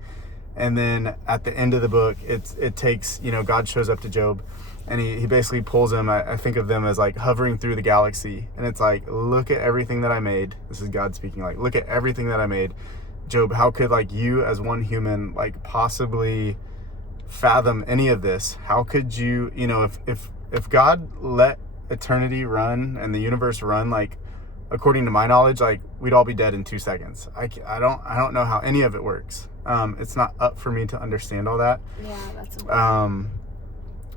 And then at the end of the book, it takes, God shows up to Job and he basically pulls him. I think of them as like hovering through the galaxy. And it's like, look at everything that I made. This is God speaking, like, look at everything that I made. Job, how could like you as one human like possibly fathom any of this? How could you, if God let eternity run and the universe run, like according to my knowledge, like we'd all be dead in 2 seconds. I don't know how any of it works. It's not up for me to understand all that. Yeah, that's important.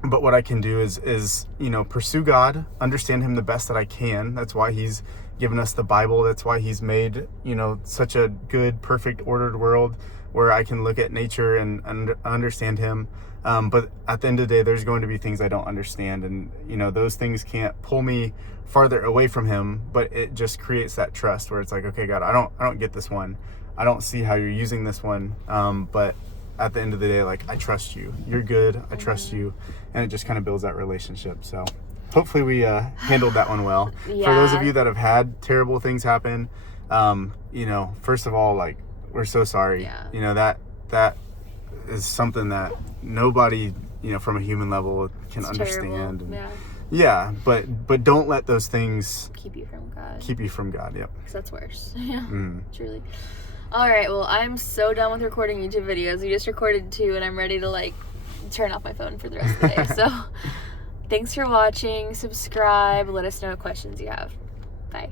But what I can do is pursue God, understand him the best that I can. That's why he's given us the Bible. That's why he's made, you know, such a good, perfect, ordered world where I can look at nature and understand him. But at the end of the day, there's going to be things I don't understand, and you know, those things can't pull me farther away from him, but it just creates that trust where it's like, okay, God, I don't get this one. I don't see how you're using this one. But at the end of the day, like, I trust you. You're good. I trust you. And it just kind of builds that relationship. So hopefully we handled that one well. Yeah. For those of you that have had terrible things happen, you know, first of all, like, we're so sorry. Yeah. You know, that is something that nobody, you know, from a human level can understand. And, yeah, but don't let those things keep you from God. Yep. Because that's worse. Yeah, truly. All right, well, I'm so done with recording YouTube videos. We just recorded 2, and I'm ready to, like, turn off my phone for the rest of the day. So, thanks for watching. Subscribe. Let us know what questions you have. Bye.